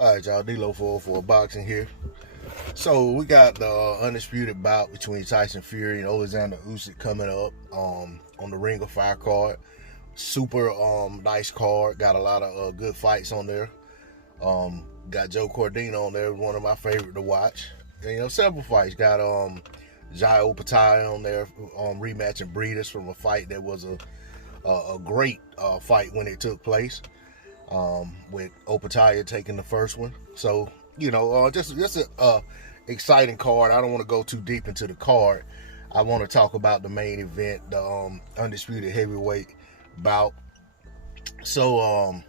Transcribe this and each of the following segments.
All right, y'all. D-Lo for boxing here. So we got the undisputed bout between Tyson Fury and Oleksandr Usyk coming up on the Ring of Fire card. Super nice card. Got a lot of good fights on there. Got Joe Cordina on there, one of my favorite to watch. And, several fights. Got Jai Opetaia on there, rematching Breeders from a fight that was a great fight when it took place. With Opetaia taking the first one. So, just a exciting card. I don't want to go too deep into the card. I want to talk about the main event, the undisputed heavyweight bout. So,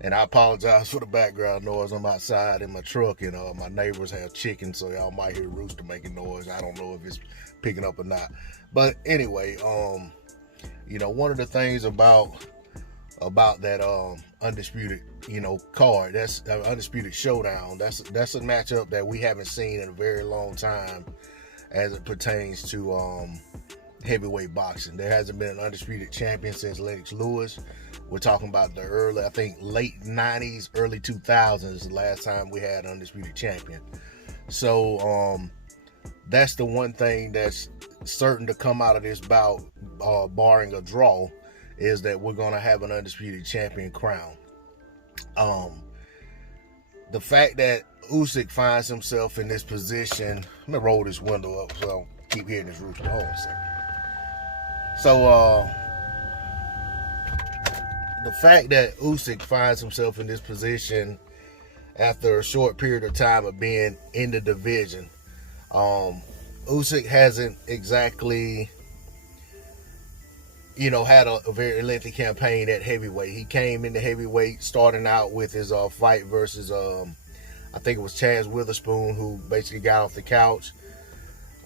and I apologize for the background noise. I'm outside in my truck, and my neighbors have chickens, so y'all might hear rooster making noise. I don't know if it's picking up or not. But anyway, one of the things about that undisputed card, that's undisputed showdown, that's a matchup that we haven't seen in a very long time as it pertains to heavyweight boxing. There hasn't been an undisputed champion since Lennox Lewis. We're talking about the late 90s, early 2000s, the last time we had an undisputed champion. So that's the one thing that's certain to come out of this bout, barring a draw, is that we're going to have an undisputed champion crown. The fact that Usyk finds himself in this position, let me roll this window up so I don't keep hearing this rooster. Hold on a second. So, the fact that Usyk finds himself in this position after a short period of time of being in the division, Usyk hasn't exactly had a very lengthy campaign at heavyweight. He came into heavyweight starting out with his fight versus I think it was Chaz Witherspoon, who basically got off the couch.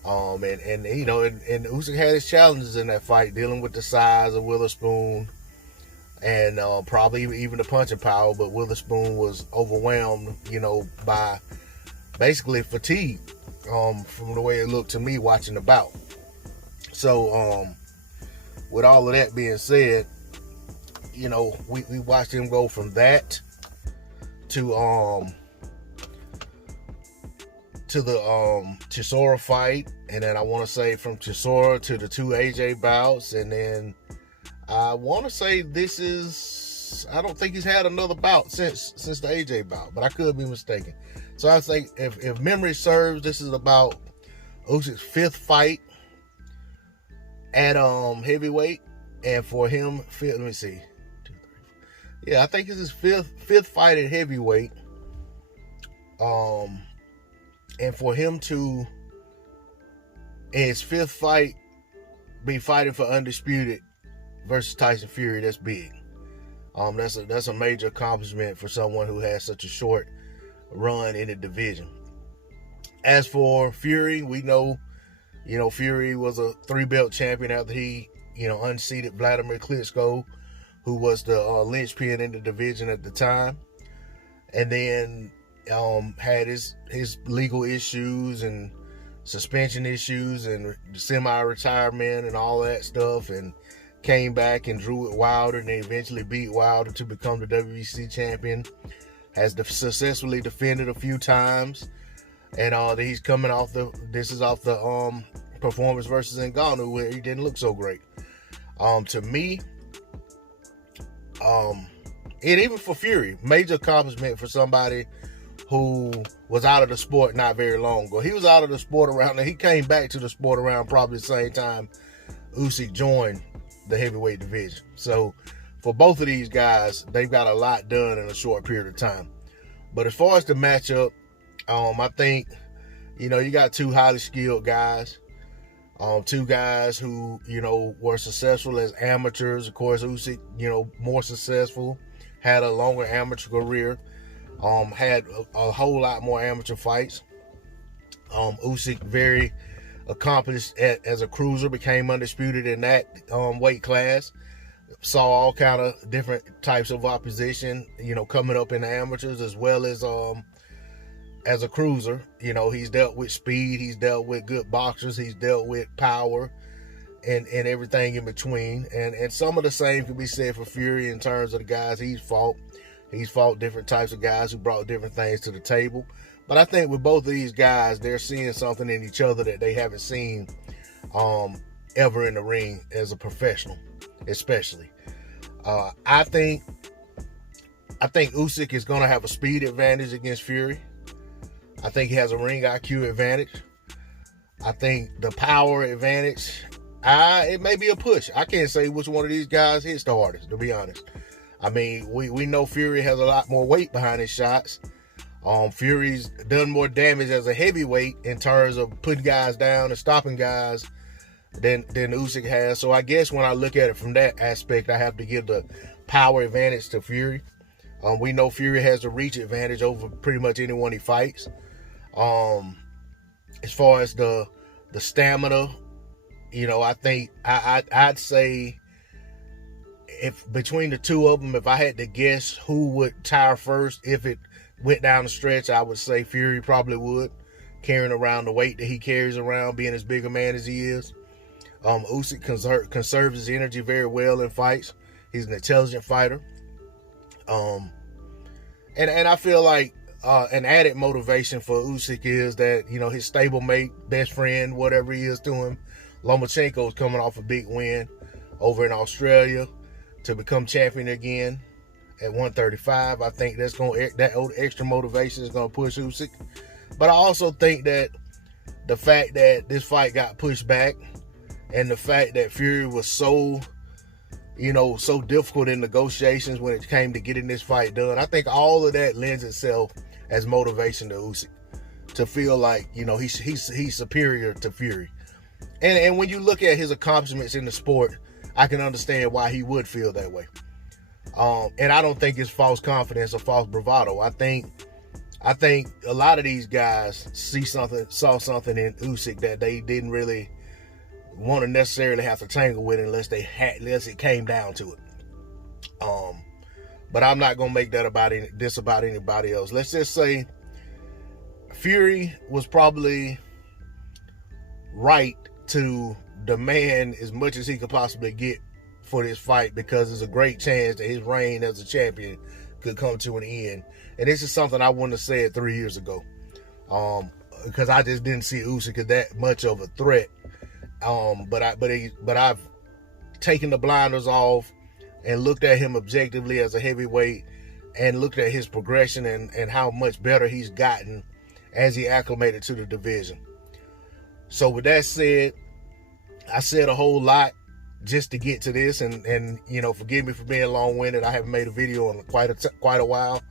And Usyk had his challenges in that fight, dealing with the size of Witherspoon and probably even the punching power, but Witherspoon was overwhelmed, by basically fatigue from the way it looked to me watching the bout. So with all of that being said, we watched him go from that to the Chisora fight, and then I want to say from Chisora to the two AJ bouts, and then I want to say I don't think he's had another bout since the AJ bout, but I could be mistaken. So I think if memory serves, this is about Usyk's fifth fight at heavyweight, and for him, let me see, 2, 3, 4. Yeah, I think it's his fifth fight at heavyweight. And for him to, in his fifth fight, be fighting for undisputed versus Tyson Fury, that's big. That's a major accomplishment for someone who has such a short run in the division. As for Fury, we know, Fury was a 3-belt champion after he, unseated Vladimir Klitschko, who was the linchpin in the division at the time. And then had his legal issues and suspension issues and semi-retirement and all that stuff, and came back and drew with Wilder, and they eventually beat Wilder to become the WBC champion. Has successfully defended a few times, and he's coming off the performance versus Ngannou, where he didn't look so great. To me, and even for Fury, major accomplishment for somebody who was out of the sport not very long ago. He was out of the sport he came back to the sport around probably the same time Usyk joined the heavyweight division. So for both of these guys, they've got a lot done in a short period of time. But as far as the matchup, I think, you got two highly skilled guys. Two guys who, were successful as amateurs. Of course, Usyk, more successful, had a longer amateur career, had a whole lot more amateur fights. Usyk very accomplished as a cruiser, became undisputed in that weight class. Saw all kind of different types of opposition, coming up in the amateurs as well as a cruiser. He's dealt with speed, he's dealt with good boxers, he's dealt with power, and everything in between. And some of the same can be said for Fury in terms of the guys he's fought. He's fought different types of guys who brought different things to the table. But I think with both of these guys, they're seeing something in each other that they haven't seen ever in the ring as a professional, especially. I think Usyk is going to have a speed advantage against Fury. I think he has a ring IQ advantage. I think the power advantage, it may be a push. I can't say which one of these guys hits the hardest, to be honest. I mean, we know Fury has a lot more weight behind his shots. Fury's done more damage as a heavyweight in terms of putting guys down and stopping guys than Usyk has. So I guess when I look at it from that aspect, I have to give the power advantage to Fury. We know Fury has a reach advantage over pretty much anyone he fights. As far as the stamina, I think I'd say if between the two of them, if I had to guess who would tire first, if it went down the stretch, I would say Fury probably would, carrying around the weight that he carries around, being as big a man as he is. Usyk conserves his energy very well in fights. He's an intelligent fighter. And I feel like an added motivation for Usyk is that, his stablemate, best friend, whatever he is to him, Lomachenko, is coming off a big win over in Australia to become champion again at 135. I think that extra motivation is going to push Usyk. But I also think that the fact that this fight got pushed back and the fact that Fury was so difficult in negotiations when it came to getting this fight done, I think all of that lends itself as motivation to Usyk to feel like, he's superior to Fury. And when you look at his accomplishments in the sport, I can understand why he would feel that way. And I don't think it's false confidence or false bravado. I think a lot of these guys saw something in Usyk that they didn't really want to necessarily have to tangle with unless it came down to it. But I'm not gonna make that about anybody else. Let's just say Fury was probably right to demand as much as he could possibly get for this fight, because there's a great chance that his reign as a champion could come to an end. And this is something I wouldn't have said 3 years ago, because I just didn't see Usyk as that much of a threat. But I've taken the blinders off and looked at him objectively as a heavyweight and looked at his progression and how much better he's gotten as he acclimated to the division. So with that said, I said a whole lot just to get to this, and forgive me for being long-winded. I haven't made a video in quite a while.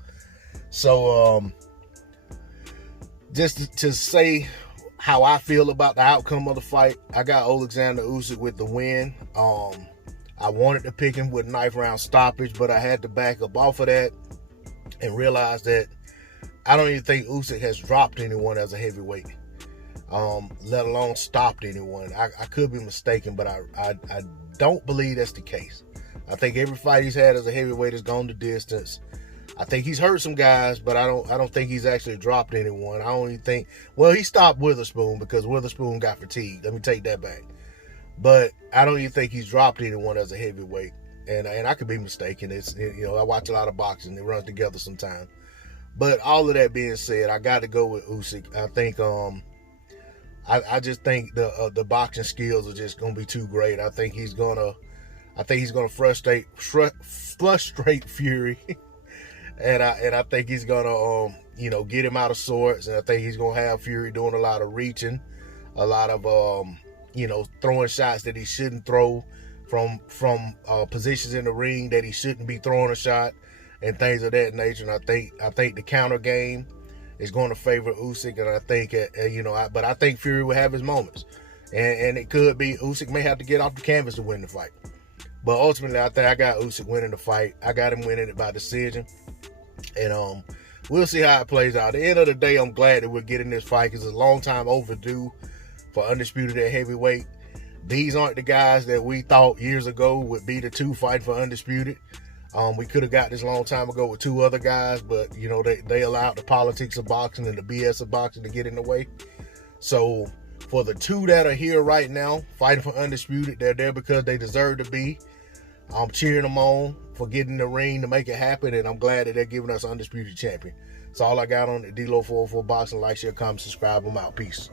So just to say how I feel about the outcome of the fight, I got Oleksandr Usyk with the win. I wanted to pick him with knife round stoppage, but I had to back up off of that and realize that I don't even think Usyk has dropped anyone as a heavyweight, let alone stopped anyone. I could be mistaken, but I don't believe that's the case. I think every fight he's had as a heavyweight has gone the distance. I think he's hurt some guys, but I don't think he's actually dropped anyone. I only think, he stopped Witherspoon because Witherspoon got fatigued. Let me take that back. But I don't even think he's dropped anyone as a heavyweight. And I could be mistaken. I watch a lot of boxing. They run together sometimes. But all of that being said, I got to go with Usyk. I think I just think the boxing skills are just gonna be too great. I think he's gonna frustrate Fury. And I think he's gonna get him out of sorts, and I think he's gonna have Fury doing a lot of reaching, a lot of throwing shots that he shouldn't throw from positions in the ring that he shouldn't be throwing a shot, and things of that nature. And I think the counter game is going to favor Usyk, and I think but I think Fury will have his moments, and it could be Usyk may have to get off the canvas to win the fight. But ultimately, I think I got Usyk winning the fight. I got him winning it by decision. And we'll see how it plays out. At the end of the day, I'm glad that we're getting this fight because it's a long time overdue for Undisputed at heavyweight. These aren't the guys that we thought years ago would be the two fighting for Undisputed. We could have got this a long time ago with two other guys, but, they allowed the politics of boxing and the BS of boxing to get in the way. So for the two that are here right now fighting for Undisputed, they're there because they deserve to be. I'm cheering them on. for getting the ring to make it happen, and I'm glad that they're giving us undisputed champion. That's all I got on the D-Lo 404 Boxing. Like, share, comment, subscribe. I'm out. Peace.